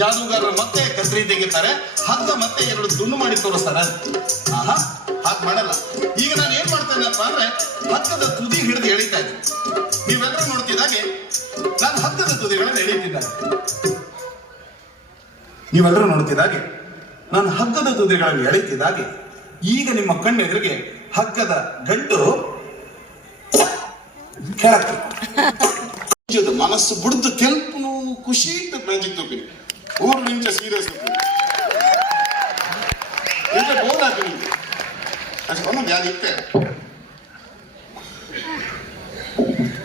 ಜಾದೂಗಾರರು ಮತ್ತೆ ಕತ್ರಿ ತೆಗಿತಾರೆ, ಹಗ್ಗ ಮತ್ತೆ ಎರಡು ತುಂಡು ಮಾಡಿ ತೋರಿಸ್ತಾರೆ. ಆಹಾ, ಹಾಗೆ ಮಾಡಲ್ಲ. ಈಗ ನಾನು ಏನ್ ಮಾಡ್ತೇನಪ್ಪ ಅಂದ್ರೆ ಹಗ್ಗದ ತುದಿ ಹಿಡಿದು ಎಳಿತಾ ಇದ್ದೆ. ನೀವೆಲ್ಲರೂ ನೋಡ್ತಿದ್ದಾಗೆ ನಾನು ಹಗ್ಗದ ತುದಿಗಳನ್ನು ಎಳಿತಿದ್ದಾನೆ. ನೀವೆಲ್ಲರೂ ನೋಡ್ತಿದ್ದಾಗೆ ನಾನು ಹಗ್ಗದ ತುದಿಗಳನ್ನು ಎಳಿತಿದ್ದಾಗೆ ಈಗ ನಿಮ್ಮ ಕಣ್ಣೆದುರಿಗೆ ಹಗ್ಗದ ಗಂಟು ಕೆಳಕ್ಕೆ మనస్సు బుడుతు తెలుపును ఖుషీతో మ్యాజిక్ తోపిని ఊరు నుంచి సీరియస్ ఇంకా ಬೋರ್ ಆಗ್ತೀನಿ ಅದು ಒಂದೊಂದು ಯಾರು ಇತ್ತೆ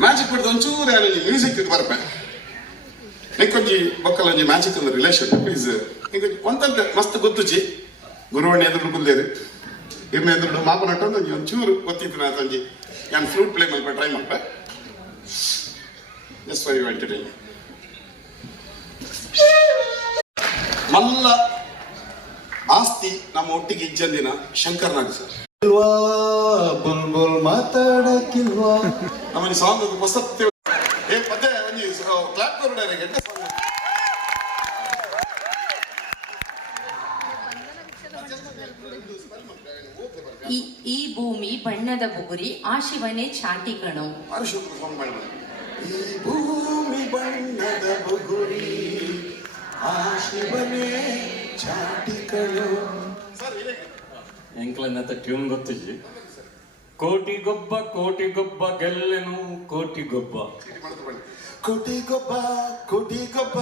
ಮ್ಯಾಜಿಕ್ ಬಿಡ್ದು ಒಂಚೂರು ಯಾರು ಮ್ಯೂಸಿಕ್ ಬರ್ಪೆ ನಿಕ್ಕೊಂಜಿ ಬಕ್ಕಲೊಂಜಿ ಮ್ಯಾಜಿಕ್ ಒಂದು ರಿಲೇಷನ್ ಪ್ಲೀಸ್ ಈಗ ಒಂದಂತ ಮಸ್ತ್ ಗೊತ್ತುಚಿ ಗುರುವಣ್ಣ ಎದುರು ಕುಲ್ದೇರು ಇರ್ನ ಎದುರು ಮಾಪನಟ್ಟು ಒಂಚೂರು ಗೊತ್ತಿತ್ತು ನಾ ಸಂಜೆ ನಾನು ಫ್ಲೂಟ್ ಪ್ಲೇ ಮಲ್ಪ ಟ್ರೈ ಮಾಡ್ಪೆ. Just for you entertainment. ಮಲ್ಲ ಆಸ್ತಿ ನಮ್ಮ ಒಟ್ಟಿಗೆ ಇಜ್ಜಂದಿನ ಶಂಕರ್ ನಾಗ್ ಸರ್ ಬುಲ್ಬುಲ್ ಮಾತಾಡಕ್ಕಿಲ್ವಾ ನಮ್ಮನಿ ಸಾಂಗ್ ಹೊಸತ್ತೆ ಏ ಪದ್ಯ ಒಂಜಿ ಕ್ಲಾಪ್ ಕೊರಡರೆ ಗೆಡ್ಡೆ ಸಾಂಗ್ ಈ ಭೂಮಿ ಬಣ್ಣದ ಬುಗುರಿ ಆ ಶಿವನೇ ಚಾಟಿ ಕಣೋ. ಈ ಭೂಮಿ ಬಣ್ಣದ ಬುಗುರಿ ಆ ಶಿವನೇ ಚಾಟಿಗಳು. ಎಂಕ್ಲನ್ನತ ಟ್ಯೂನ್ ಗೊತ್ತಿ지 ಕೋಟಿ ಗೊಬ್ಬ ಗೆಲ್ಲೆನು ಕೋಟಿ ಗೊಬ್ಬ ಕೋಟಿ ಗೊಬ್ಬ